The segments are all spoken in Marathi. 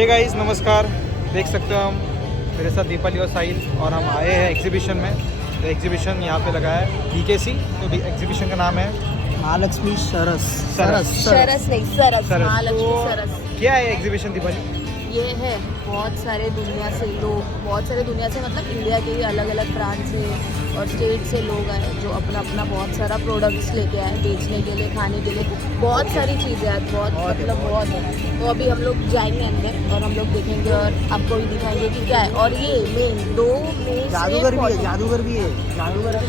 हे गाइस नमस्कार। देख सकते हो हम मेरे साथ दीपाली और साहिल और हम आए हैं एग्जीबिशन में। तो एग्जीबिशन यहाँ पे लगा है BKC। तो एग्जीबिशन का नाम है महालक्ष्मी सरस सरस। सरस नहीं सरस सरस। महालक्ष्मी तो सरस। क्या है एग्जीबिशन दीपाली? ये है बहुत सारे दुनिया से लोग, बहुत सारे दुनिया से मतलब इंडिया के ही अलग अलग प्रांत से और स्टेट से लोग आए जो अपना अपना बहुत सारा प्रोडक्ट्स लेके आए बेचने के लिए, खाने के लिए। बहुत सारी चीज़ें हैं, बहुत मतलब बहुत है। तो अभी हम लोग जाएंगे अंदर और हम लोग देखेंगे और आपको भी दिखाएंगे कि क्या है। और ये मेन 2 मई जादूगर भी है, जादूगर भी है, जादूगर है,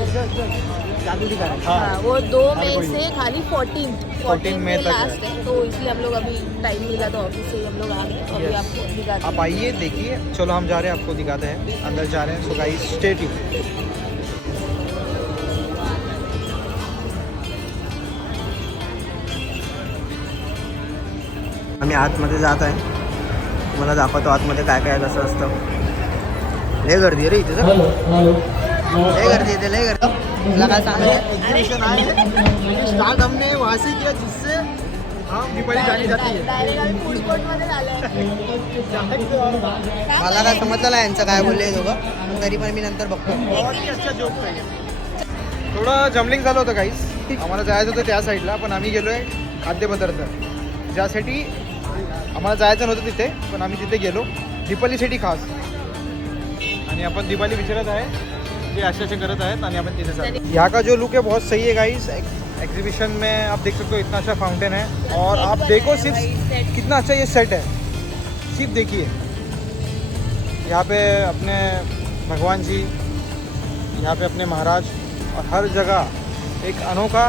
जादू दिखा रहा है। हाँ, वो 2 मई से खाली 14 मई तक लास्ट है। तो इसलिए हम लोग अभी टाइम मिला तो ऑफिस से ही हम लोग आ गए। तो अभी आपको दिखाते आप आइए देखिए। चलो हम जा रहे हैं, आपको दिखाते हैं, अंदर जा रहे हैं। So guys stay tuned. आम्ही आतमध्ये जात आहे, तुम्हाला दाखवतो आतमध्ये काय काय कसं असतं. लय गर्दी आहे रे इथे, तर लय गर्दी आहे, लय गर्दी. तुला काय सांगायचं, एक्झिबिशन आहे स्टार्ट हमने वहाँ से किया जिससे हम दीपाली जानी जाती है। डायरेक्ट आम्ही फूड कोर्टमध्ये झालंय. मला काय समजलं नाही यांचं काय बोलले दोघं, पण तरी पण मी नंतर बघतो. बहुत ही अच्छा जोक पाहिजे. थोडं जमलिंग झालं होतं काहीच. आम्हाला जायचं होतं त्या साईडला, पण आम्ही गेलो आहे खाद्यपदार्थ ज्यासाठी आम्हाला जायचं नव्हतं तिथे, पण आम्ही तिथे गेलो दीपालीसाठी खास. आणि आपण दीपाली विचारत आहे जे असे करत आहेत आणि आपण तिथे जातो. यहाँ का जो लुक है बहुत सही है गाइस। एग्जीबिशन में आप देख सकते हो इतना अच्छा फाउंटेन है और आप देखो सिर्फ कितना अच्छा ये सेट है। सिर्फ देखिए यहाँ पे अपने भगवान जी, यहाँ पे अपने महाराज, और हर जगह एक अनोखा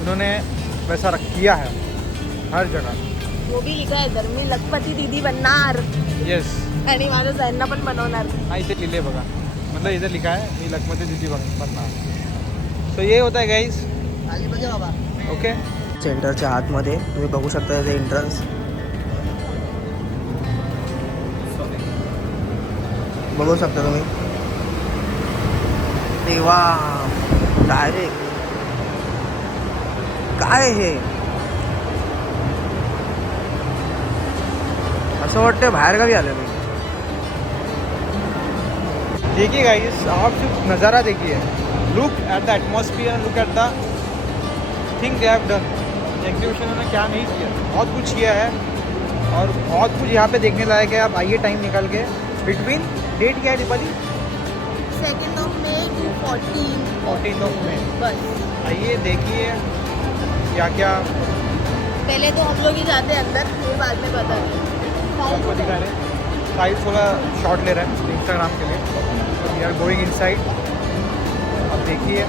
उन्होंने वैसा किया है हर जगह। वो भी लिखा है इधर, मी लखपती दीदी बनणार यस, आणि माझ्या साईंना पण बनवणार. हाँ इधर लिहिले बघा, मतलब इधर लिखा है मी लखपती दीदी बनना. तो ये होता है गाइस. खाली बघा बाबा. ओके. सेंटरच्या आतमध्ये तुम्ही बघू शकता ते एंट्रन्स बघू शकता तुम्ही. तेव्हा डायरेक्ट काय हे असं वाटतं बाहेरगावी आलं मी. देखिए गाइस, आप सिर्फ नज़ारा देखिए. Look at the atmosphere, look at the thing they have done. Exhibition में क्या नहीं किया, बहुत कुछ किया है और बहुत कुछ यहाँ पे देखने लायक है. आप आइए टाइम निकाल के. बिटवीन डेट क्या है दीपाली? 2 मई to 14 मई. बस. आइए देखिए क्या क्या पहले तो हम लोग ही जाते हैं अंदर, फिर बाद में बताएंगे. आपको दिखा रहे हैं. साइड थोड़ा शॉट ले रहा है इंस्टाग्राम के लिए. We are going inside. अब देखिए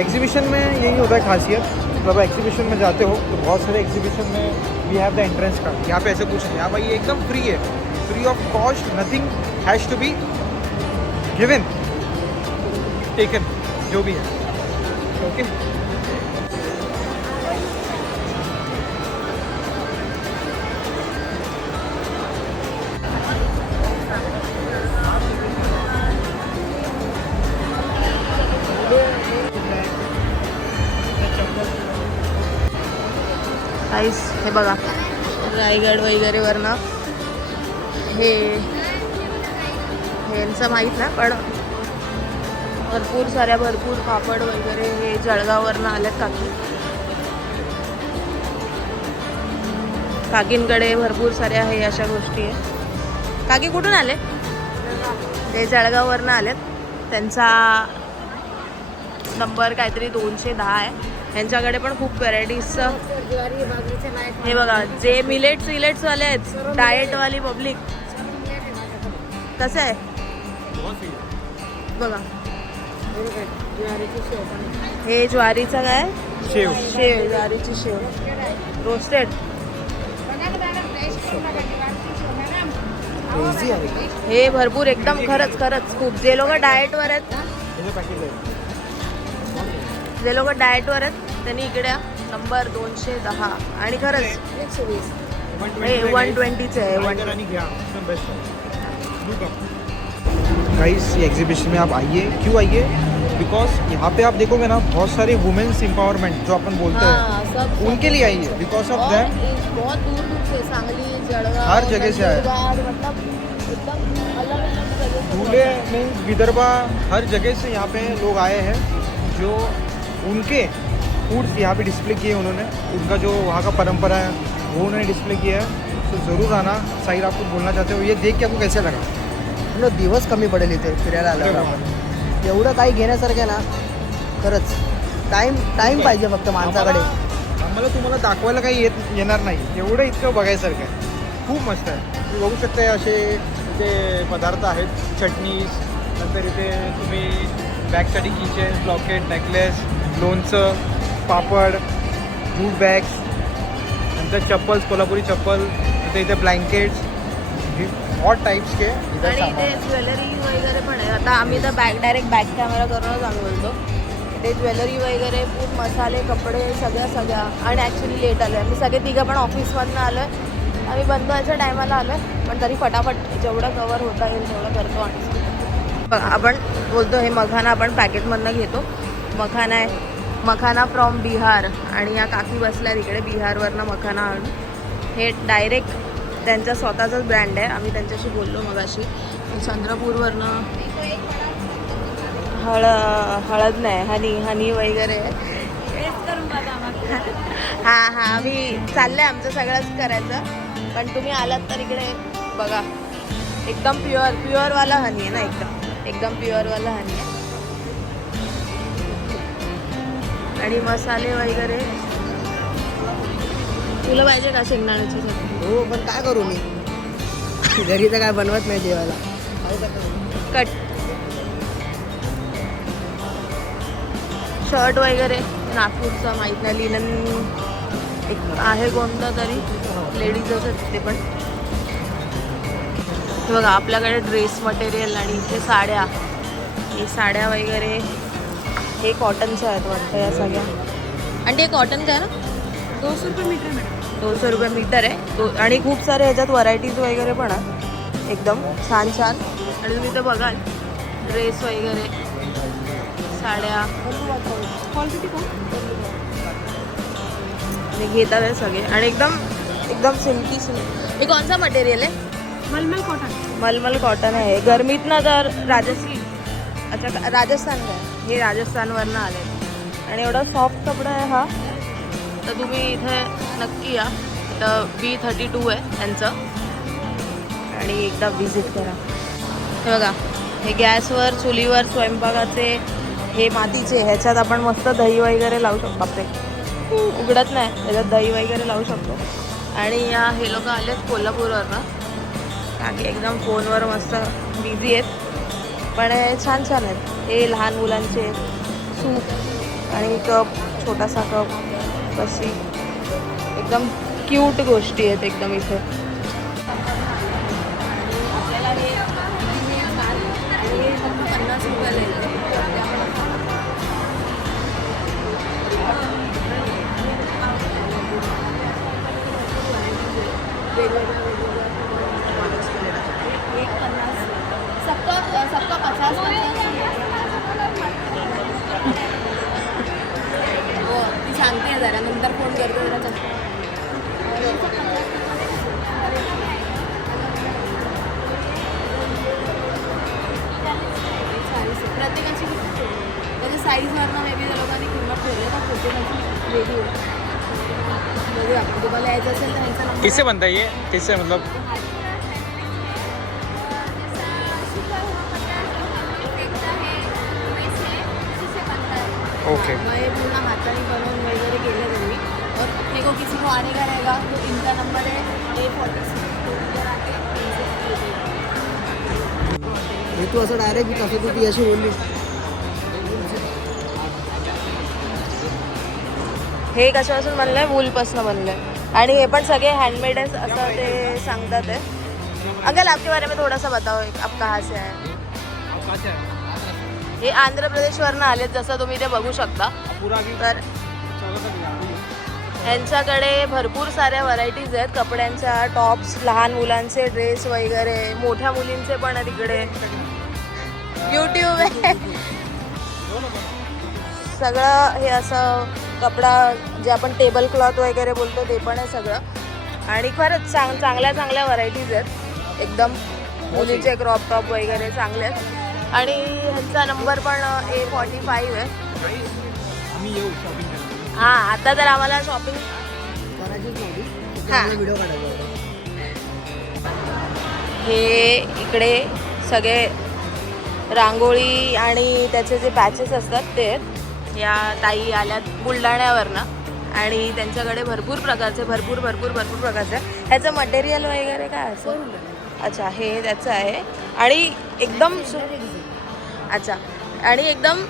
एग्जीबिशन में यही होता है खासियत. जब एग्जीबिशन में जाते हो तो बहुत सारे एग्जीबिशन में we have the entrance card. यहाँ पे ऐसे कुछ नहीं. यहाँ भाई ये एकदम फ्री है, free of cost. Nothing has to be given, taken, जो भी है. ओके. आईस हे बघा, रायगड वगैरे वरनं हे यांचं माहीत ना, पण भरपूर पापड वगैरे हे जळगाववरनं आलेत. काकींकडे भरपूर साऱ्या हे अशा गोष्टी आहे. काकी कुठून आले? ते जळगाववरनं आलेत. त्यांचा नंबर काहीतरी 210 आहे. यांच्याकडे पण खूप व्हरायटीजचं हे बघा. जे मिलेट्स वाले आहेत, डाएटवाली पब्लिक. कसं आहे बघा. हे ज्वारीचं काय शेव, ज्वारीची शेव रोस्टेड. हे भरपूर एकदम खरंच खूप. जे लोक डाएटवर आहेत त्यांनी इकडे नंबर 210. आणि खरंच हे 120चे आहे. गाइस ये एग्जीबिशन में आप आइए. क्यों आइए? बिकॉज यहाँ पे आप देखोगे ना बहुत सारे वुमेन्स एम्पावरमेंट जो अपन बोलते हैं, सब उनके लिए आई है, बिकॉज ऑफ और देम बहुत दूर दूर से सांगली, जळगाव, हर जगह से आए। नंदुरबार, मतलब एकदम अलग अलग जगह से धुले मीन्स विदर्भा, हर जगह से यहाँ पे लोग आए हैं जो उनके फूड्स यहाँ पे डिस्प्ले किए उन्होंने, उनका जो वहाँ का परंपरा है वो उन्होंने डिस्प्ले किया है। तो ज़रूर आना। साहिर, आप कुछ बोलना चाहते हो? ये देख के आपको कैसे लगा? आपलं दिवस कमी पडेल इथे फिरायला आल्यावर आपण. एवढं काही घेण्यासारखं आहे ना खरंच. टाईम पाहिजे फक्त माणसाकडे. आम्हाला तुम्हाला दाखवायला काही येणार नाही, एवढं इतकं बघायसारखं आहे. खूप मस्त आहे. तुम्ही बघू शकता असे इथे पदार्थ आहेत, चटणीज, नंतर इथे तुम्ही बॅगसाठी किचन, लॉकेट, नेकलेस, लोणचं, पापड, बूट बॅग्स, नंतर चप्पल्स, कोल्हापुरी चप्पल, नंतर इथे ब्लँकेट्स, ऑल टाइप्स के इधर आणि सामान इथे आहे. ज्वेलरी वगैरे पण आहे. आता आम्ही तर डायरेक्ट बॅक कॅमेरा करूनच आम्ही बोलतो. इथे ज्वेलरी वगैरे, पूर्ण मसाले, कपडे, सगळ्या आणि ॲक्च्युली लेट आलो आहे. आम्ही सगळे तिघं पण ऑफिसमधनं आलो आहे. आम्ही बंद व्हायच्या टायमाला आलो आहे, पण तरी फटाफट जेवढं कवर होता येईल तेवढं करतो. आणि आपण बोलतो हे मखाना आपण पॅकेटमधनं घेतो. मखाना आहे, मखाना फ्रॉम बिहार. आणि या काकी बसल्या तिकडे बिहारवरनं मखाना आणून. हे डायरेक्ट त्यांचा स्वतःचाच ब्रँड आहे. आम्ही त्यांच्याशी बोललो मगाशी. चंद्रपूरवरनं हळद नाही, हनी वगैरे. हां आम्ही चाललं आहे आमचं सगळंच करायचं. पण तुम्ही आलात तर इकडे बघा, एकदम प्युअरवाला हनी आहे ना, एकदम प्युअरवाला हनी आहे. आणि मसाले वगैरे तुला पाहिजे का शेंगदाण्याची चटणी? हो, पण काय करू मी घरी तर काय बनवत नाही जेवायला. कट शर्ट वगैरे नागपूरचं माहीत नाही, लिनन एक आहे कोणतं तरी, लेडीजच आहेत ते पण. हे बघा आपल्याकडे ड्रेस मटेरियल आणि इथे साड्या, हे साड्या वगैरे हे कॉटनच्या आहेत वाटतं या सगळ्या. आणि ते कॉटन काय ना 200 रुपये मीटर मॅडम. 200 रुपये मीटर आहे. आणि खूप सारे ह्याच्यात व्हरायटीज वगैरे पण आहेत, एकदम छान. आणि तुम्ही इथं बघाल ड्रेस वगैरे, साड्या घेतात आहे सगळे. आणि एकदम सिल्की. हे कोणचा मटेरियल आहे? मलमल कॉटन आहे. गरमीतनं तर राजस्थान आहे. हे राजस्थानवरनं आले. आणि एवढा सॉफ्ट कपडा आहे हा. तर तुम्ही इथे नक्की या. इथं B32 आहे त्यांचं. आणि एकदा व्हिजिट करा. हे बघा, हे गॅसवर चुलीवर स्वयंपाकाचे हे मातीचे, ह्याच्यात आपण मस्त दही वगैरे लावू शकतो. आपले उघडत नाही, त्याच्यात दही वगैरे लावू शकतो. आणि हे लोक आलेत कोल्हापूरवरनं. काकी एकदम फोनवर मस्त बिझी आहेत, पण हे छान आहेत. हे लहान मुलांचे सूप आणि कप, छोटासा कप, कशी एकदम क्यूट गोष्टी आहेत एकदम इथे. आपल्याला हे छान. आणि हे फक्त 50 रुपयाला येतं. एक 50 सबका 50 हो, ती सांगते जरा, नंतर फोन करते जरा. प्रत्येकाची त्याच्या साईजवरनं मे बी त्या लोकांनी किंमत ठेवली ना, प्रत्येकाची वेगळी आहे. बघूया आपण, तुम्हाला यायचं असेल तर ह्यांचा नंबर. किससे बनता है ये? किससे मतलब? ओके. मग हे पूर्ण हाताने बनवून वगैरे केलं त्यांनी. और अपने को किसी को आने का रहेगा तो इनका नंबर है A46. हे तू असं डायरेक्ट असं तू ती अशी बोलली. हे कशापासून बनलं आहे? वूलपासून बनलं आहे. आणि हे पण सगळे हँडमेड आहे असं ते सांगतात आहे. अंकल आपके बारे में थोड़ा सा बताओ, आप कहाँ से आहे? हे आंध्र प्रदेशवरनं आलेत, जसं तुम्ही ते बघू शकता. तर यांच्याकडे भरपूर साऱ्या व्हरायटीज आहेत कपड्यांच्या, टॉप्स, लहान मुलांचे ड्रेस वगैरे, मोठ्या मुलींचे पण आहे तिकडे. यूट्यूब आहे सगळं. हे असं कपडा जे आपण टेबल क्लॉथ वगैरे बोलतो ते पण आहे सगळं. आणि खरंच चांगल्या व्हरायटीज आहेत एकदम. मुलीचे क्रॉप टॉप वगैरे चांगले आहेत. आणि ह्यांचा नंबर पण A45 आहे. आम्ही येऊ शॉपिंग करायला. हां आता तर आम्हाला शॉपिंग करायचीच नव्हती, हां. व्हिडिओ काढायचा होता. हे इकडे सगळे रांगोळी आणि त्याचे जे पॅचेस असतात ते आहेत. या ताई आल्यात बुलढाण्यावरनं आणि त्यांच्याकडे भरपूर प्रकारचे भरपूर प्रकारचे. ह्याचं मटेरियल वगैरे काय असं? अच्छा हे त्याचं आहे. आणि एकदम अच्छा आणि एकदम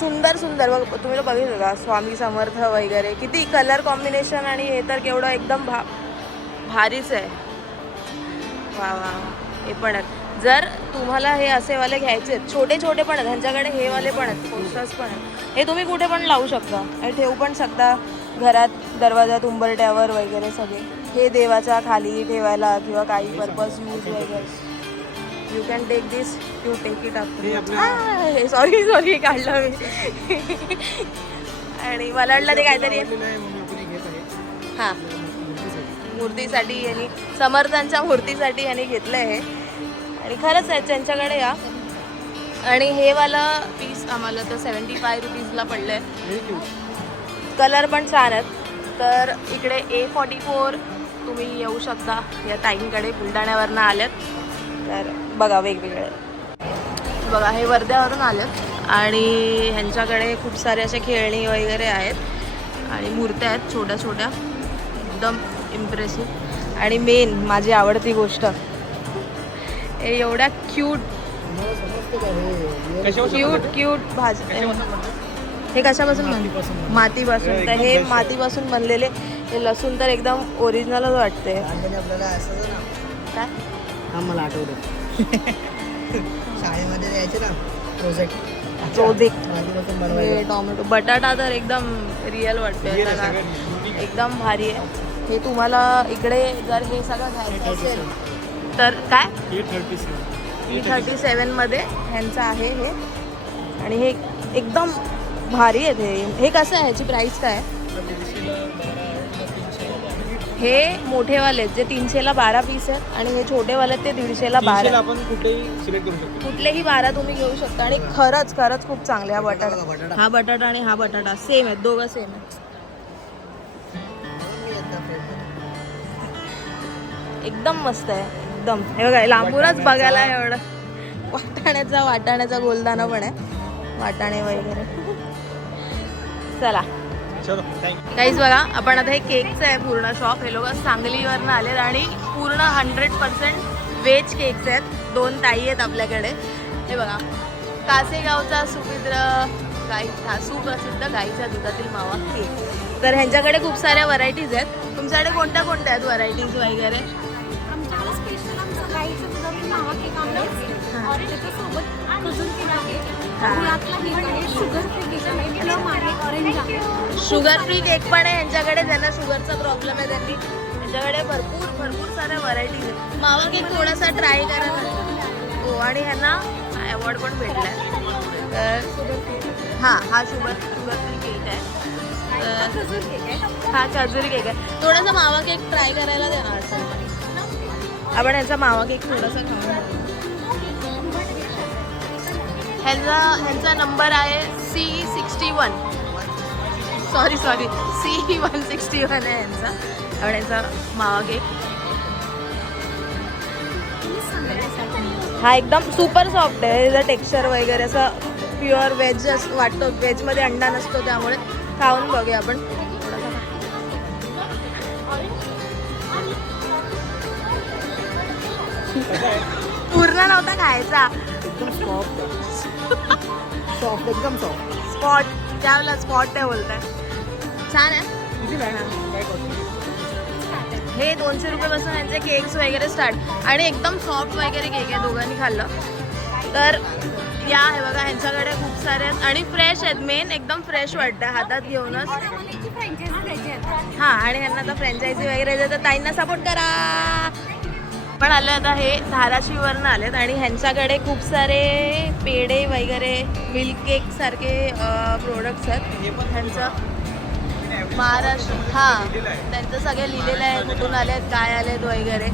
सुंदर बघ तुम्ही बघितलं का स्वामी समर्थ वगैरे किती कलर कॉम्बिनेशन. आणि हे तर केवढं एकदम भारीच आहे. वा वा हे पण आहेत. जर तुम्हाला हे असेवाले घ्यायचे आहेत छोटे पण आहेत ह्यांच्याकडे, हे वाले पण आहेत, पोस्टर्स पण आहेत. हे तुम्ही कुठे पण लावू शकता आणि ठेवू पण शकता घरात, दरवाजात, उंबरट्यावर वगैरे सगळे. हे देवाच्या खाली ठेवायला किंवा काही पर्पज यूज वगैरे. You can take this, you take it up. हे सॉरी काढलं मी. आणि मला वाटलं ते काहीतरी हां मूर्तीसाठी यांनी, समर्थांच्या मूर्तीसाठी यांनी घेतलं आहे. आणि खरंच आहे त्यांच्याकडे या. आणि हे वाला पीस आम्हाला तर 75 रुपीजला पडलं आहे. कलर पण छान आहेत. तर इकडे A44 तुम्ही येऊ शकता या ताईंकडे, बुलढाण्यावरनं आल्यात तर बघा वेगवेगळे. बघा हे वर्ध्यावरून आलेत आणि ह्यांच्याकडे खूप सारे असे खेळणी वगैरे आहेत आणि मूर्त्या आहेत छोट्या एकदम इम्प्रेसिव्ह. आणि मेन माझी आवडती गोष्ट, हे एवढ्या क्यूट भाजी. हे कशापासून मातीपासून. तर हे मातीपासून बनलेले हे लसूण तर एकदम ओरिजिनलच वाटते. आपल्याला असं ना काय हा मला आठवलं शाळेमध्ये द्यायचे ना प्रोजेक्ट मातीपासून बनवायचे. टोमॅटो बटाटा तर एकदम रिअल वाटते, एकदम भारी आहे. हे तुम्हाला इकडे जर हे सगळं घ्यायचं असेल तर काय E37 मध्ये ह्यांचं आहे हे. आणि हे एकदम भारी आहे. हे कसं आहे, ह्याची प्राईस काय आहे? हे मोठेवाले जे 300ला 12 पीस आहेत आणि हे छोटेवाले ते 150ला 12. आपण कुठेही सिलेक्ट करू शकतो, कुठलेही 12 तुम्ही घेऊ शकता. आणि खरंच खूप चांगले. हा बटाटा, हा बटाटा आणि हा बटाटा सेम आहेत, दोघं सेम आहेत. एकदम मस्त आहे एकदम. हे बघा लांबूनच बघायला एवढं. वाटाण्याचा गोलदाना पण आहे, वाटाणे वगैरे. चला चलो थँक्यू. काहीच बघा आपण आता हे केकचं आहे पूर्ण शॉप. हे लोक सांगलीवरनं आलेत आणि पूर्ण 100% व्हेज केक्स आहेत. 2 ताई आहेत आपल्याकडे. हे बघा कासेगावचा सुप्रसिद्ध गाईच्या दुधातील मावा केक. तर ह्यांच्याकडे खूप साऱ्या व्हरायटीज आहेत. तुमच्याकडे कोणत्या आहेत व्हरायटीज वगैरे? आमच्याकडे स्पेशल आमचं गाईचं दुधातील मावा केक आहे आणि त्याच्यासोबत खजूर केक आहे. गुळातला केक आहे, शुगर फ्री केक आहे, प्लम आहे, ऑरेंज आहे. शुगर फ्री केक पण आहे ह्यांच्याकडे. ज्यांना शुगरचा प्रॉब्लेम आहे त्यांनी ह्यांच्याकडे भरपूर साऱ्या व्हरायटीज आहेत. मावा केक थोडासा ट्राय करा ना. हो आणि ह्यांना अवॉर्ड पण भेटला आहे. तर हा शुगर फ्री केक आहे. खजूर केक आहे. हा खजूर केक आहे. थोडासा मावा केक ट्राय करायला द्या ना. असं आपण ह्याचा मावा केक थोडासा खाऊ. ह्यांचा नंबर आहे C61. सॉरी C161 आहे ह्यांचा. आपण ह्यांचा मावा केक हा एकदम सुपर सॉफ्ट आहे. ह्याचा टेक्स्चर वगैरे असं प्युअर व्हेज वाटतो. व्हेजमध्ये अंडा नसतो त्यामुळे खाऊन बघूया आपण. पूर्ण नव्हता खायचा. सॉफ्ट एकदम सॉफ्ट. स्पॉट त्याला स्पॉट आहे बोलताय. छान आहे. हे 200 रुपयापासून यांचे केक्स वगैरे स्टार्ट. आणि एकदम सॉफ्ट वगैरे केक आहे. दोघांनी खाल्लं तर या. हे बघा ह्यांच्याकडे खूप सारे आहेत आणि फ्रेश आहेत. मेन एकदम फ्रेश वाटतं हातात घेऊनच. हां आणि ह्यांना आता फ्रँचायझी वगैरे तर ताईंना सपोर्ट करा. पण आलं आता हे धाराशिववरनं आलेत आणि ह्यांच्याकडे खूप सारे पेढे वगैरे मिल्क केक सारखे प्रोडक्ट्स आहेत. हे पण ह्यांचं महाराष्ट्र हां त्यांचं सगळे लिहिलेलं आहे कुठून आलेत काय आलेत वगैरे.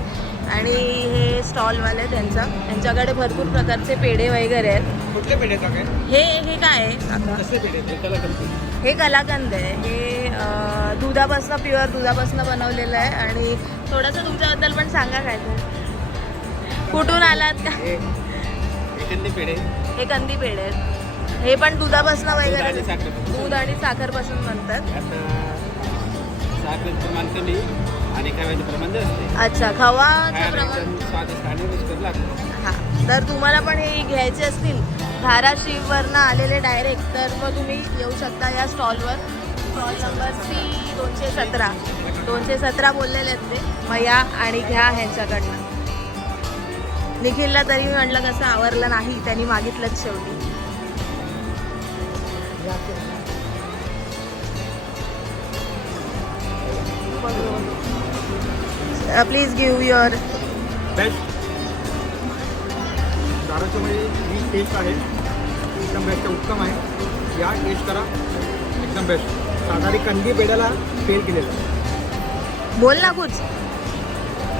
आणि हे स्टॉलवाले त्यांच्याकडे भरपूर प्रकारचे पेढे वगैरे आहेत. कुठले पेढे काय हे काय आहे काका? कसले पेढे? हे कलाकंद आहे. हे दुधापासून प्युअर दुधापासून बनवलेलं आहे. आणि थोडंसं तुमच्याबद्दल पण सांगा काय तर. कुठून आलात का? हे कंदी पेढे आहेत. हे पण दुधापासून वगैरे दूध आणि साखरपासून बनतात. आणि खव्याचं प्रमाण जास्त. अच्छा खवाचं प्रमाण. स्वादिष्ट आणि रुचकर लागतं. हां तर तुम्हाला पण हे घ्यायचे असतील धाराशिववरनं आलेले डायरेक्ट तर मग तुम्ही येऊ शकता या स्टॉलवर. स्टॉल नंबर C 217 बोललेले आहेत ते. मग या आणि घ्या ह्यांच्याकडनं. निखिलला तरी मी म्हटलं कसं आवरलं नाही त्यांनी मागितलंच शेवटी. प्लीज गिव्ह युअर बेस्ट धाराशिवमध्ये ही टेस्ट आहे एकदम बेस्ट उत्तम आहे. या टेस्ट करा एकदम बेस्ट. साधारण कंदी पेढ्याला फेल केलेलं आहे. बोल ना कुछ.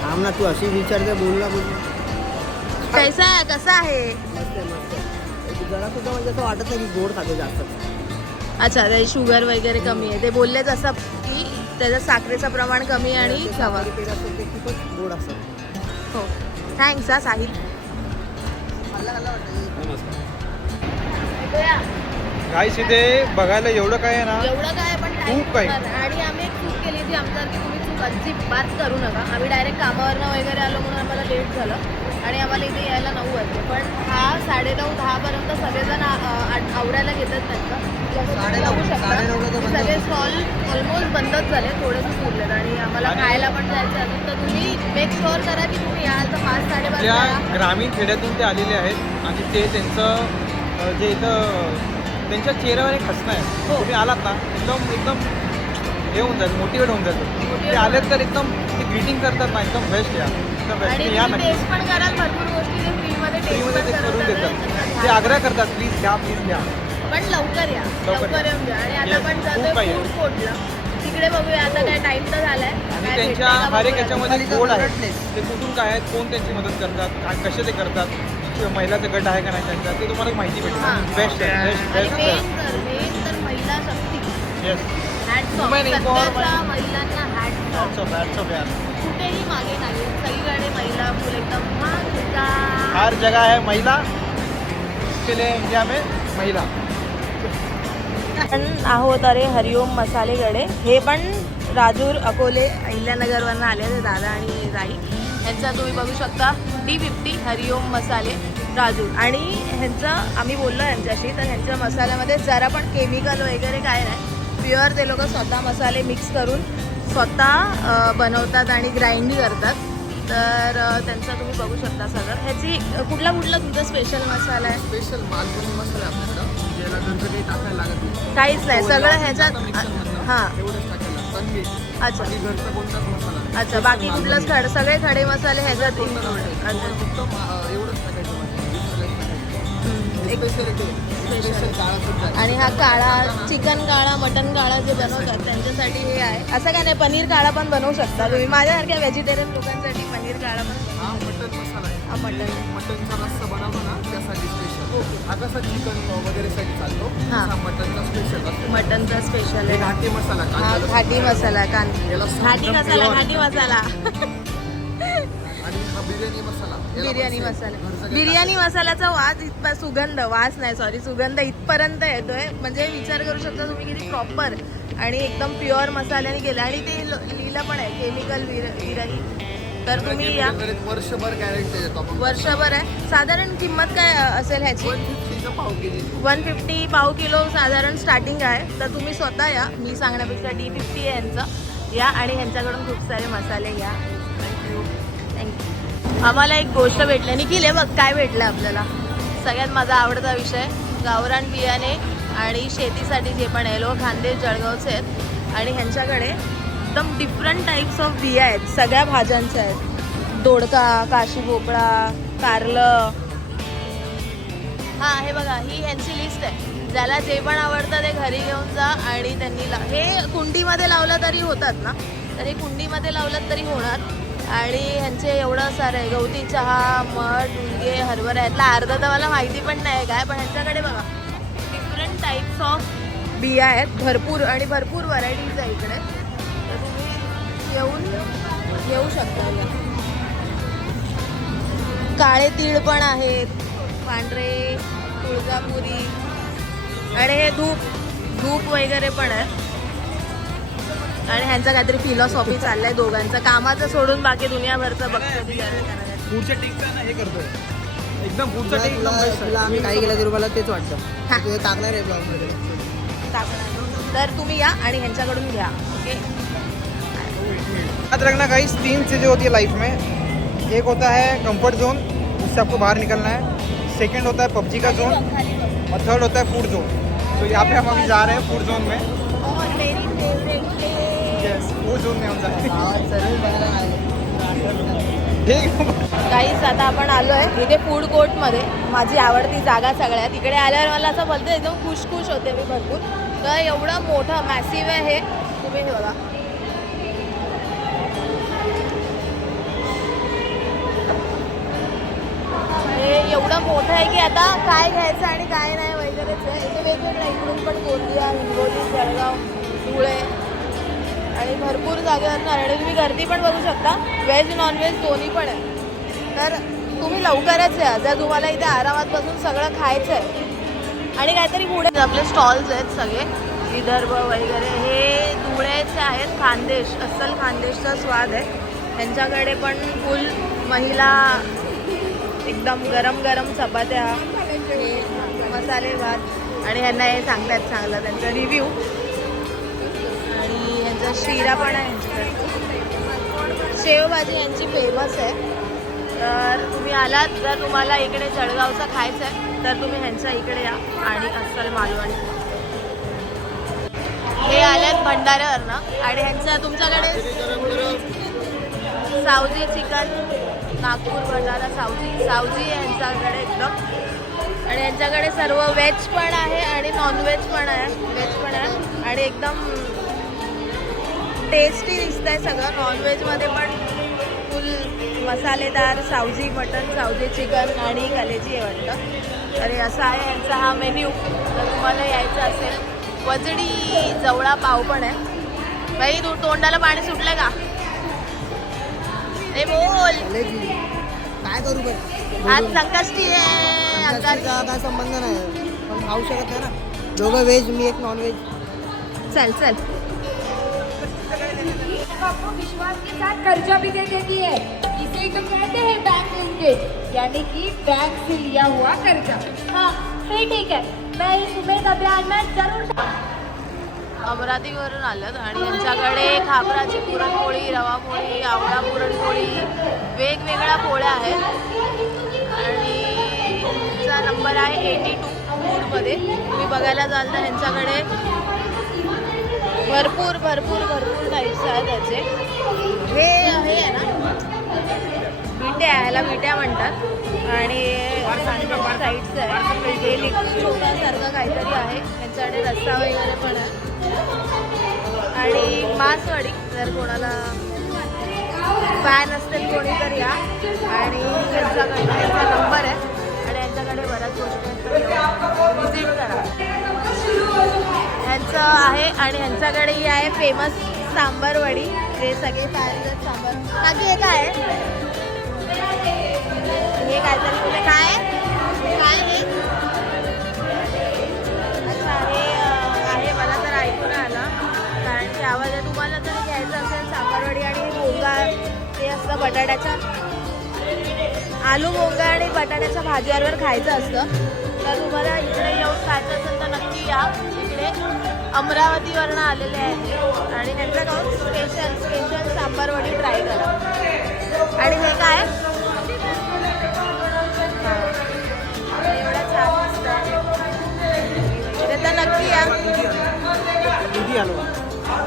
थांब ना तू अशी विचारते बोल ना बोल. कैसा आहे कसा आहे? मस्त आहे मस्त आहे. जरा सुद्धा म्हणजे असं वाटत नाही की गोड खातो जास्त. अच्छा ते शुगर वगैरे कमी आहे. ते बोललेच असं की त्याचं साखरेचं प्रमाण कमी आहे आणि खवा. पेढा असतो ते खूपच गोड असतात. हो थँक्स हा साहिल. गाईस इथे बघायला एवढं काय आहे ना. एवढं काय पण खूप काही. आणि आम्ही एक चूक केली होती आमच्यासारखी. तुम्ही चूक अजिबात करू नका. आम्ही डायरेक्ट कामावरनं वगैरे आलो म्हणून आम्हाला लेट झालं आणि आम्हाला इथे यायला 9 वाजले. पण हा 9:30-10 पर्यंत सगळेजण आवरायला घेतात त्यांचं. बघू शकता सगळे स्टॉल ऑलमोस्ट बंदच झाले. थोडेसे उरलेत आणि आम्हाला खायला पण जायचं असेल तर तुम्ही मेक शुअर करा की तुम्ही याल तर 5-5:30 त्या वाजता. ग्रामीण खेड्यातून ते आलेले आहेत आणि ते त्यांचं जे इथं त्यांच्या चेहऱ्यावर एक हसणं आहे. हो. तुम्ही आलात ना एकदम हे होऊन जाईल मोटिवेट होऊन जातं. ते आलेत तर एकदम ते ग्रीटिंग करतात ना एकदम बेस्ट या एकदम बेस्ट. आणि या तुम्ही नक्की टेस्ट पण कराल भरपूर गोष्टी ते फ्रीमध्ये फ्रीमध्ये ते टेस्ट करून पण देतात. ते आग्रह करतात प्लीज घ्या प्लीज घ्या. पण लवकर या लवकर येऊन जा. आणि आता Yes, पण खूप जातोय काही आहे. फूड कोर्टला तिकडे बघूया आता काय टाइम तर झालाय. आणि काय त्यांच्या भेटतंय का हर एक बघूया. याच्यामध्ये कोड आहे. ते कुठून काय आहेत कोण त्यांची मदत करतात काय कसे ते करतात. महिलाचा गट आहे का नाही त्यांचा ते तुम्हाला माहिती हां. भेटतं. बेस्ट आहे बेस्ट आणि बेस्ट. मेन तर महिला शक्ती. Yes hats off. Women empowerment. सध्याच्या महिलांना हॅट्स ऑफ. हॅट्स ऑफ यार. कुठेही मागे नाही. सगळीकडे महिला फुल एकदम मागचा. हर जगह है महिला. इसके लिए इंडिया में महिला. आपण आहोत अरे हरिओम मसालेकडे. हे पण राजूर अकोले अहिल्यानगरवरनं आले ते दादा आणि राई. ह्यांचा तुम्ही बघू शकता D50 हरिओम मसाले राजूर. आणि ह्यांचं आम्ही बोललो यांच्याशी तर ह्यांच्या मसाल्यामध्ये जरा पण केमिकल वगैरे काय नाही. प्युअर ते लोक स्वतः मसाले मिक्स करून स्वतः बनवतात आणि ग्राइंड करतात. तर त्यांचं तुम्ही बघू शकता सगळं. ह्याची कुठला तुमचा स्पेशल मसाला आहे? स्पेशल मालवणी मसाला आहे आपल्याकडं. ज्याला नंतर काही टाकायला लागत नाही. काहीच नाही सगळं ह्याच्यात. हां एवढंच टाकायला पण मीठ. अच्छा बाकी घरचा कोणताच मसाला नाही. अच्छा बाकी कुठलंच सगळे खडे मसाले ह्याच्यात include आहेत. अच्छा. फक्त एवढंच टाकायचं एक स्पेशलिटी स्पेशल काळा सुद्धा आहे. आणि हा काळा चिकन काळा मटन काळा जे बनवतात त्यांच्यासाठी हे आहे. असं काय नाही पनीर काळा पण बनवू शकता तुम्ही. माझ्यासारख्या व्हेजिटेरियन लोकांसाठी पनीर काळा पण. हा मटन मसाला आहे. हा मटन. मटनचा रस्सा बनवतो ना त्यासाठी स्पेशल. ओके. हा कसा चिकन वगैरेसाठी चालतो. हा. हा मटनचा स्पेशल असतो. मटनचा स्पेशल हे आहे. घाटी मसाला हा कांदा घाटी मसाला याला घाटी एकदम मसाला pure. घाटी मसाला. आणि हा बिर्याणी मसाला याला बिर्याणी पण मसाला. घरचं काही बिर्याणी मसाल्याचा सुगंध इथपर्यंत येतोय. म्हणजे विचार करू शकता तुम्ही किती प्रॉपर आणि एकदम प्युअर मसाल्याने केलं. आणि ते लिहिलं पण आहे केमिकल विरहित. तर तुम्ही या वर्षभर गॅरंटी देतो आपण. वर्षभर आहे. साधारण किंमत काय असेल ह्याची? 150 पाव केजी. 150 पाव किलो साधारण स्टार्टिंग आहे. तर तुम्ही स्वतः या. मी सांगण्यापेक्षा D50 आहे यांचं. या आणि ह्यांच्याकडून खूप सारे मसाले घ्या. थँक्यू. आम्हाला एक गोष्ट भेटली. निखिल हे बघ काय भेटलं आपल्याला. सगळ्यात माझा आवडता विषय गावरान बियाणे आणि शेतीसाठी जे पण आहे. लोक खानदेश जळगावचे आहेत आणि ह्यांच्याकडे एकदम डिफरंट टाईप्स ऑफ बिया आहेत. सगळ्या भाज्यांच्या आहेत. दोडका काशी भोपळा कारलं. हां हे बघा, ही यांची लिस्ट आहे. ज्याला जे पण आवडतं ते घरी घेऊन जा आणि त्यांनी हे कुंडीमध्ये लावलं तरी होतात ना, तर हे कुंडीमध्ये लावलं तरी होणार. आणि ह्यांचे एवढं सारं आहे, गवती चहा, मठ, मुंगे, हरभरा. यातला अर्धा तर मला माहिती पण नाही काय, पण ह्यांच्याकडे बघा डिफरंट टाईप्स ऑफ बिया आहेत, भरपूर आणि भरपूर व्हरायटीज आहे इकडे. तर तुम्ही येऊन घेऊ शकता. काळे तीळ पण आहेत, पांढरे, तुळजापुरी आणि हे धूप वगैरे पण आहे. आणि ह्यांचं काहीतरी फिलॉसॉफी चाललंय दोघांचं, कामाचं सोडून बाकी दुनियाभरचं बघतो. पुढच्या टेकचा ना हे करतोय एकदम पुढचा टेक एकदम best आहे. तुला आम्ही काही केलं तरी मला तेच वाटतं. तू हे टाकणार आहे ब्लॉगमध्ये. तर तुम्ही या आणि ह्यांच्याकडून घ्या. ओके. याद रखना गाइस, 3 चीज़ें होती है लाइफ में. एक होता है कंफर्ट जोन, उससे आपको बाहर निकलना है. सेकंड होता है पबजी का जोन और थर्ड होता है फूड जोन. तो यहाँ पे हम अभी जा रहे हैं फूड जोन में. और मेरी फेवरेट यस, वो जोन में हम जा रहे गावात सर्व बघायला आहे. हैं. काहीच आता आपण आलो आहे इथे फूड कोर्टमध्ये. माझी आवडती जागा सगळ्यात. तिकडे आल्यावर मला असं बोलतं एकदम खुश होते मी भरपूर. तर एवढं मोठं मॅसिव्ह आहे हे. तुम्ही हे बघा, हे एवढं मोठं आहे की आता काय घ्यायचं आणि काय नाही वगैरेच आहे. इथे वेगवेगळ्या इकडून पण गोंदिया, हिंगोली, जळगाव, धुळे आणि भरपूर जागेवर आणि तुम्ही गर्दी पण बघू शकता. व्हेज नॉनव्हेज दोन्ही पण आहे. तर तुम्ही लवकरच या जर तुम्हाला इथे आरामात बसून सगळं खायचं आहे. आणि काहीतरी पुढे आपले स्टॉल्स आहेत सगळे, विदर्भ वगैरे. हे धुळेचे आहेत, खानदेश, अस्सल खानदेशचा स्वाद आहे. त्यांच्याकडे पण फुल महिला एकदम गरम गरम चपात्या, हे मसाले भात आणि ह्यांना हे सांगतात चांगलं त्यांचा रिव्ह्यू. आणि ह्यांचा शिरा पण आहे ह्यांच्याकडे. शेवभाजी यांची फेमस आहे. तर तुम्ही आलात, जर तुम्हाला इकडे जळगावचं खायचं आहे तर तुम्ही ह्यांच्या इकडे या. आणि अस्सल मालवणी. हे आलेत भंडाऱ्यावरनं आणि ह्यांचं तुमच्याकडे सावजी चिकन, नागपूर भंडारा सावजी आहे ह्यांच्याकडे एकदम. आणि यांच्याकडे सर्व व्हेज पण आहे आणि नॉनव्हेज पण आहे. व्हेज पण आहे आणि एकदम टेस्टी दिसतं आहे सगळं. नॉनव्हेजमध्ये पण फुल मसालेदार सावजी मटन, सावजी चिकन आणि कलेजी आहे वाटतं. अरे असा आहे यांचा हा मेन्यू. जर तुम्हाला यायचं असेल. वजडी जवळा पाव पण आहे. बाई तू तोंडाला पाणी सुटलं का? ए बोल, काय करू बरं? आज संकष्टी आहे. संकष्टीचा काय संबंध नाही, पण खाऊ शकत नाही ना. दोघं व्हेज, मी एक नॉन व्हेज. चल चल. आपको विश्वास के साथ कर्जा भी दे देती है. इसे तो कहते हैं बैंक लिंकेज, यानी कि बैंक से लिया हुआ कर्जा. हाँ फिर ठीक है, मैं इस उम्मीद अभियान में जरूर. अमरावतीवरून आलं आणि यांच्याकडे खापराची पुरणपोळी, रवापोळी, आवळा पुरणपोळी, वेगवेगळ्या पोळ्या आहेत. आणि ह्यांचा नंबर आहे 82 फूडमध्ये. तुम्ही बघायला जाल तर ह्यांच्याकडे भरपूर भरपूर भरपूर टाईप्स आहेत त्याचे. हे आहे ना बिट्या, ह्याला बिट्या म्हणतात. आणि साईडचं आहे हे लिक्विड छोट्यासारखं काहीतरी आहे. त्यांच्याकडे रस्सा वगैरे पण आहे. आणि मासवडी, जर कोणाला फॅन असतील कोणी तर या. आणि त्यांच्याकडे त्यांचा नंबर आहे आणि यांच्याकडे बऱ्याच गोष्टी विजिट करा. ह्यांचं आहे. आणि ह्यांच्याकडे ही आहे फेमस सांबार वडी, जे सगळे फॅन सांबार. बाकी हे काय आहे? हे काहीतरी तुला काय काय हे? अच्छा हे आहे, मला तर ऐकून आलं कारण की आवाज आहे. तुम्हाला जर घ्यायचं असेल सांबारवडी आणि भोंगा ते असतं बटाट्याच्या, आलू भोंगा आणि बटाट्याच्या भाजीवर खायचं असतं. तर तुम्हाला इकडे येऊन खायचं असेल तर नक्की या. इकडे अमरावतीवरनं आलेले आहेत आणि त्यांच्याकडून स्पेशल सांबारवडी ट्राय करा. आणि हे काय एवढा छान दिसतं वगैरे, तर नक्की या. दुधी हलवा.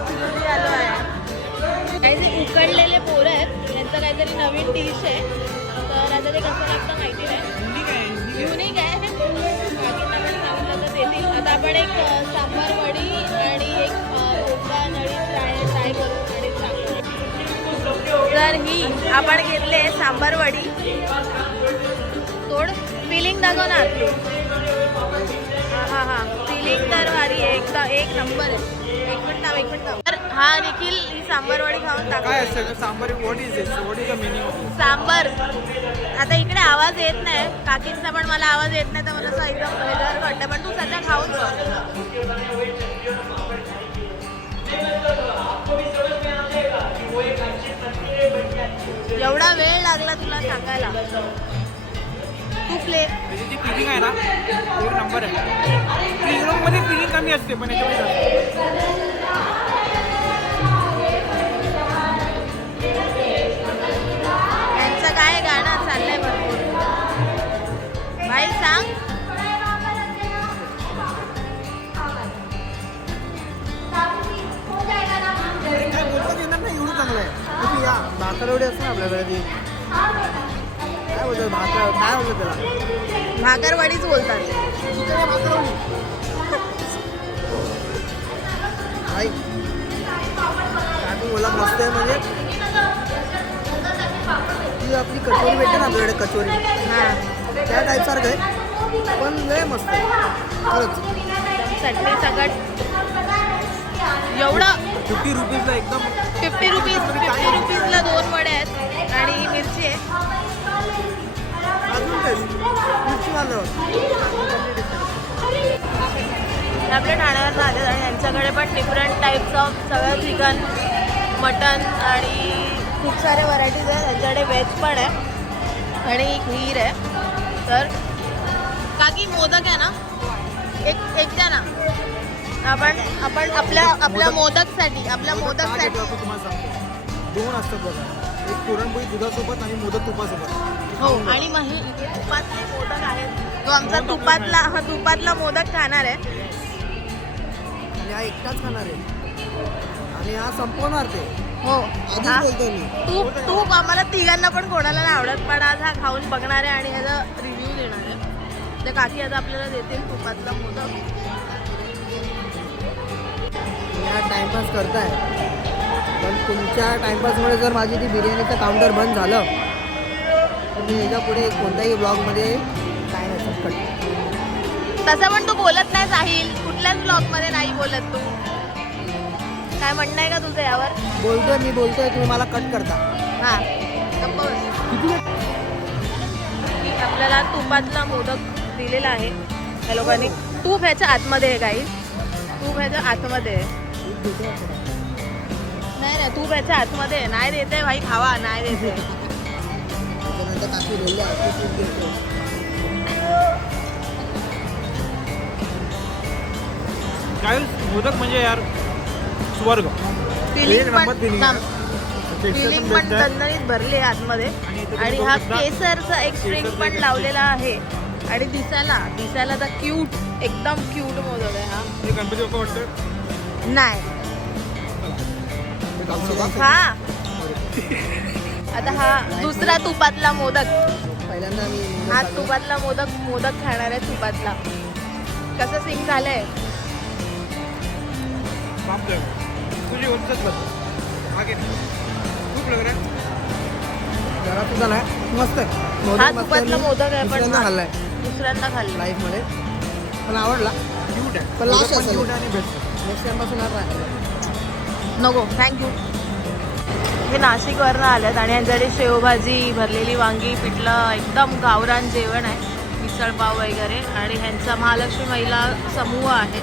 दुधी हलवा आहे. काही जे उकडलेले पोरं आहेत त्यांचं काहीतरी नवीन डिश आहे. तर आता ते कसं लागतं माहिती नाही. युनिक आहे. आपण एक सांबार वडी आणि एक भोपळा नळी ट्राय करू आणि सांगू. तर ही आपण घेतले सांबार वडी. थोड फिलिंग दाखव ना आपली. हा फिलिंग तर भारी आहे, एक नंबर आहे. एक मिनिट थांब. तर हा निखिल ही सांबार वडी खाऊन टाक. काय असतं sambar? What is this? What is the meaning? Sambar. आता इकडे आवाज येत नाही, काकींचा पण मला आवाज येत नाही, तर मला असं एकदम वेगळं वाटतं. पण तू सध्या खाऊन एवढा वेळ लागला तुला सांगायला. तू प्ले. त्याची जी फिलिंग आहे ना एक नंबर आहे. मध्ये फिलिंग कमी असते पण याच्यामध्ये यांचं काय गाणं चाललंय भरपूर. भाई सांग. काय बोलता येणार नाही, एवढं चांगलं आहे. या भाकरवडी असते ना आपल्याकडे ती काय बोलतात काय बोलतात त्याला? भाकरवाडीच बोलतात. भाकरवडी आई काय बोला मस्त आहे. म्हणजे ती आपली कचोरी भेटते ना आपल्याकडे कचोरी, हां त्या टाईप सारखं आहे पण लय मस्त आहे खरंच. चटणी सगळं एवढं 50 रुपीजला एकदम 50 रुपीजला 2 वड्या आहेत आणि मिरची आहे. अजून टेस्ट मिरची वालं आपल्या ठाण्यावर आले आणि यांच्याकडे पण डिफरंट टाईप्स ऑफ सगळं चिकन, मटन आणि खूप सारे व्हरायटीज आहेत. त्यांच्याकडे व्हेज पण आहे आणि खीर आहे. तर काकी मोदक आहे ना, एक द्या ना. आपण आपल्या मोदकसाठी तुम्हाला सांगतो 2 असतात बघा. एक पुरणपोळी दुधासोबत आणि मोदक तुपासोबत. हो. आणि मग हे तुपातले मोदक आहेत. तो आमचा तुपातला मोदक खाणार आहे. आणि हा एकटाच खाणार आहे आणि हा संपवणार ते. हो. आधीच बोलतोय मी. तूप आम्हाला तिघांना पण कोणाला नाही आवडत, पण आज हा खाऊन बघणार आहे आणि ह्याचा रिव्ह्यू देणार आहे. तर काकी आता आपल्याला देतील तुपातला मोदक. या टाइमपास करताय पण तुमच्या टाइमपासमुळे जर माझी ती बिर्याणीचं काउंटर बंद झालं तर मी याच्या पुढे कोणत्याही ब्लॉगमध्ये काय नाही कट. तसं पण तू बोलत नाही साहिल, कुठल्याच ब्लॉगमध्ये नाही बोलत तू. काय म्हणणं आहे का तुझं यावर? मी बोलतोय तुम्ही मला कट करता. हां गप्प बस. आपल्याला तुपातला मोदक दिलेला आहे या लोकांनी. तूप ह्याच्या आतमध्ये आहे काही, तूप ह्याच्या आतमध्ये आहे. नाही तूप ह्याच्या आतमध्ये आहे. नाही देते भाई, खावा. नाही देते. काकी बोलले काय मोदक म्हणजे यार स्वर्ग. फिलिंग नंबर पण फिलिंग फिलिंग पण दणदणीत भरली आहे आतमध्ये. आणि हा केसरचा एक स्प्रिंग पण लावलेला आहे. आणि दिसायला तर क्यूट, एकदम क्यूट मोदक आहे हा. गणपती बाप्पा वाटतं नाही हा. आता हा दुसरा तुपातला मोदक. पहिल्यांदा मी हा तुपातला मोदक खाणार आहे. तुपातला कसं सिंग झालंय. तुझी होतच मागे खूप लग रहा जरा तुझा नाही मस्त आहे. हा तुपातला मोदक आहे पण खाल्लाय दुसऱ्यांदा खाल्ला लाईफमध्ये पण आवडला. क्यूट आहे पण लास्ट असेल. क्यूट आणि बेस्ट. नेक्स्ट टाइमपासून नको. थँक्यू. हे नाशिकवरनं आल्यात आणि यांच्याकडे शेवभाजी, भरलेली वांगी, पिठलं, एकदम गावरान जेवण आहे. मिसळपाव वगैरे. आणि ह्यांचा महालक्ष्मी महिला समूह आहे.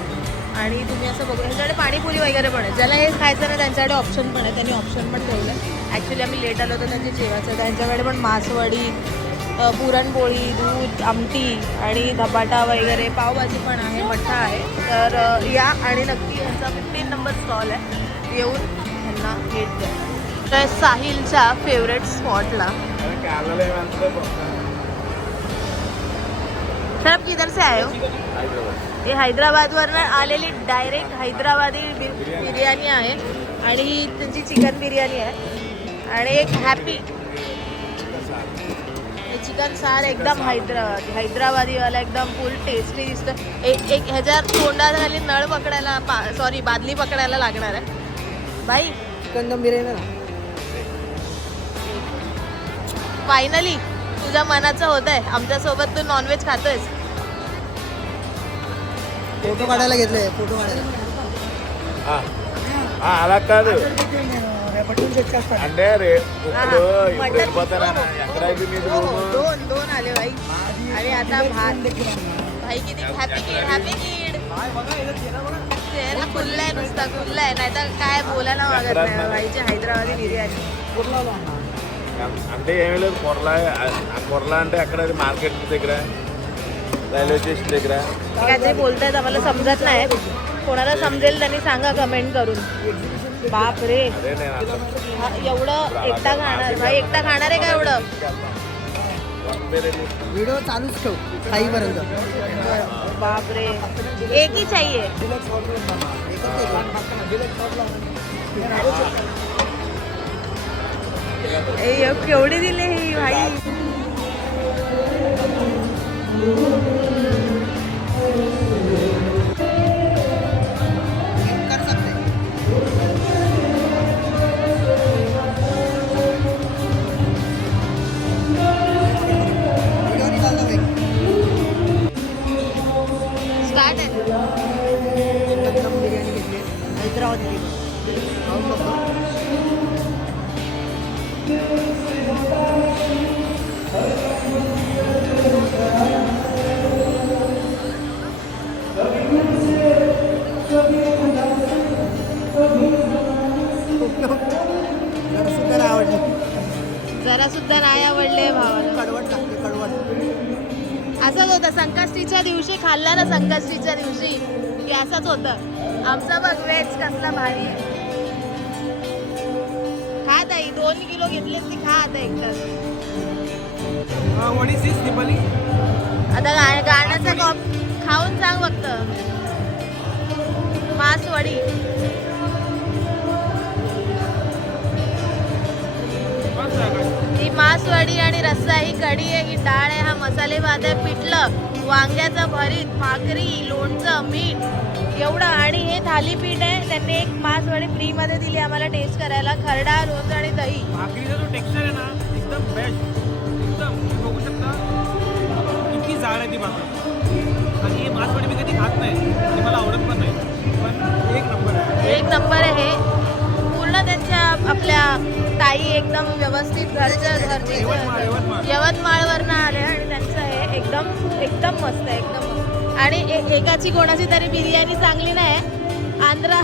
आणि तुम्ही असं बघू ह्यांच्याकडे पाणीपुरी वगैरे पण आहे. ज्याला हे खायचं ना त्यांच्याकडे ऑप्शन पण आहे. त्यांनी ऑप्शन पण ठेवलं आहे. ॲक्च्युली आम्ही लेट आलो तर त्यांची जेवायचं. त्यांच्याकडे पण मासवडी, पुरणपोळी, दूध, आमटी आणि धपाटा वगैरे, पावभाजी पण आहे, मठ्ठा आहे. तर या आणि नक्की यांचा 15 नंबर स्टॉल आहे. येऊन यांना भेट द्या. तर साहिलच्या फेवरेट स्पॉटला. सर आप किधर से आए हो? हे हैदराबादवरनं आलेली डायरेक्ट हैदराबादी बिर्याणी आहे. आणि त्यांची चिकन बिर्याणी आहे. आणि एक हॅपी चिकन सार एकदम हैदराबादी वाला एकदम फुल टेस्टी दिसतं. एक ह्याच्या तोंडाखाली नळ पकडायला सॉरी बादली पकडायला लागणार आहे बाई. चिकन दम बिर्याणी ना. फायनली तुझ्या मनाचं होत आहे. आमच्यासोबत तू नॉनव्हेज खातोयस. फोटो काढायला घेतले. फोटो काढायला అలా కాదు पटून चेक అంటే ఇప్పుడు వెళ్ళిపోతారా ఎక్కడ అయిపోయింది दोन आले बाई. आणि आता भात. भाई किती हॅपी किड चेहरा खुल्लाय नुसता खुल्लाय. नाही तर काय बोलायला मागत नाही भाईची हैदराबादी बिर्याणी. అంటే ఏమీ లేదు కొరల అంటే అక్కడ మార్కెట్ దగ్గర రైల్वे स्टेशन దగ్గర काहीतरी बोलतायत आम्हाला समजत नाही. कोणाला समजेल त्यांनी सांगा कमेंट करून. बाप रे అదే నేను అర్థం हा, एवढं एकटा खाणार भाई. एकटा खाणार आहे का एवढं? व्हिडिओ चालूच ठेव खाईपर्यंत. बाप रे एक ही चाहिए. केवढे दिले ही भाई. स्टार्ट आहे. दम बिर्याणी घेतली हैदराबादी. खाऊन बघतो. जरा सुद्धा नाही आवडले भावाला. कडवट लागते कडवट. असंच होतं संकष्टीच्या दिवशी. खाल्ला ना संकष्टीच्या दिवशी की असंच होतं आमचा. बघ व्हेज कसला भारी आहे. खा ताई 2 किलो घेतले ती खा आता एकटाच. आता गाण्याचा कॉप खाऊन सांग फक्त. मासवडी ही मासवडी आणि रस्सा. ही कढी आहे. ही डाळ आहे. हा मसाले भात आहे. पिठलं वांग्याचं भरीत भाकरी लोणचं मीठ एवढं. आणि हे थालीपीठ आहे. त्यांनी एक मासवडी फ्रीमध्ये दिली आम्हाला टेस्ट करायला. खरडा लोणचं आणि दही. भाकरीचा जो टेक्स्चर आहे ना एकदम बेस्ट. एकदम तुम्ही बघू शकता किती जाड आहे ती भाकरी. आणि ही मासवडी मी कधी खात नाही आणि मला आवडत पण नाही. पण एक नंबर आहे. एक नंबर आहे. पूर्ण त्यांच्या आपल्या ताई एकदम व्यवस्थित घरचे यवतमाळवरनं आले आणि त्यांचं हे एकदम मस्त आहे. एकदम मस्त. आणि एकाची कोणाची तरी बिर्याणी चांगली नाही. आंध्रा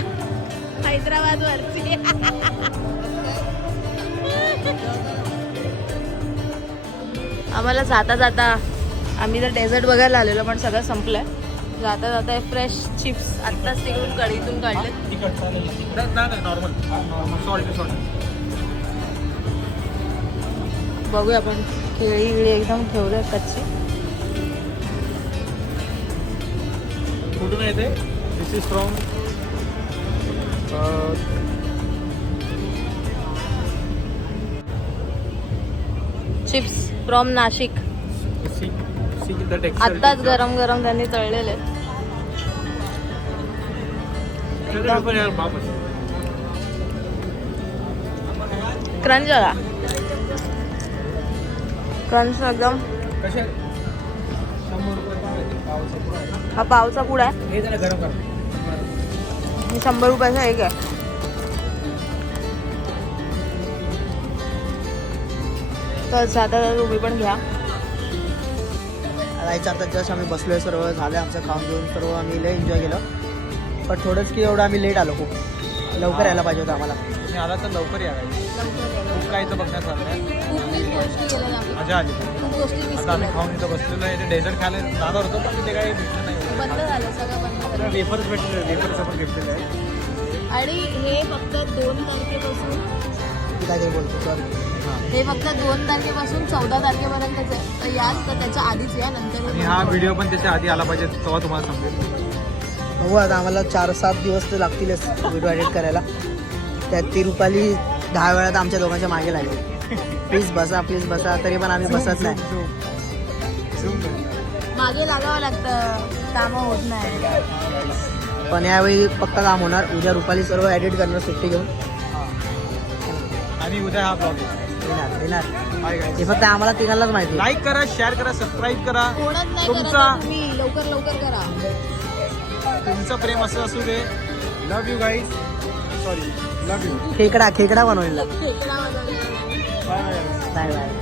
हैदराबाद वरची. आम्हाला जाता जाता आम्ही तर डेझर्ट बघायला आलेलो पण सगळं संपलंय. जाता जाता फ्रेश चिप्स आत्ताच तिकडून कढईतून काढले. तिखट चालेल. नाही नॉर्मल सॉल्ट. बघूया आपण. केळी एकदम ठेवले कच्ची. कुठून येते? This is from chips from Nashik. See the texture. आत्ताच गरम गरम त्यांनी तळलेले. क्रंच बघा. क्रंच एकदम. कसे हा पावचा पुडा आहे. हे जरा गरम कर. 100 रुपयाचा एक आहे. तर जाता तुम्ही पण घ्या. राहायचं आता जस्ट आम्ही बसलोय. सर्व झालं आमचं खाऊन घेऊन. सर्व आम्ही लय एन्जॉय केलं. पण थोडंच की एवढं आम्ही लेट आलो. खूप लवकर यायला पाहिजे होतं आम्हाला. तुम्ही आला तर लवकर या. खूप काही इथं बघण्यासारखं आहे. खूप मिस गोष्टी केल्या आम्ही. मजा आली. खूप गोष्टी मिस आता आम्ही खाऊन इथं बसलेलो आहे. डेझर्ट खायला जाणार होतो पण तिथे काही भेटलं नाही. बंद झालं सगळं बंद झालं. वेफर्स भेटले. वेफर्स आपण घेतलेले आहे. आणि हे फक्त 2 तारखेपासून तू काहीतरी बोलतो सॉरी. हे फक्त 2 तारखेपासून 14 तारखेपर्यंतच आहे. तर याच तर त्याच्या आधीच या नंतर. आणि हा व्हिडिओ पण त्याच्या आधी आला पाहिजे तेव्हा तुम्हाला समजेल. बघू आता आम्हाला 4-7 दिवस तर लागतीलच व्हिडिओ एडिट करायला. त्यात ती रुपाली 10 वेळा तर आमच्या दोघांच्या मागे लागली. प्लीज बसा तरी पण आम्ही बसत नाही. झूम कर. मागे लागावं लागतं, कामं होत नाही. पण यावेळी पक्का काम होणार. उद्या रुपाली सर्व एडिट करणार सुट्टी घेऊन. आणि उद्या हा ब्लॉग येणार. Bye guys. हे फक्त आम्हाला तिघांनाच माहिती. लाईक करा, शेअर करा, सबस्क्राईब करा. कोणच नाही तुमचा करत तुम्ही, लवकर लवकर करा. तुमचं प्रेम असं असू दे. Love you guys. Sorry, love you. खेकडा बनवलेला. खेकडा वगैरे. Bye bye. Bye bye.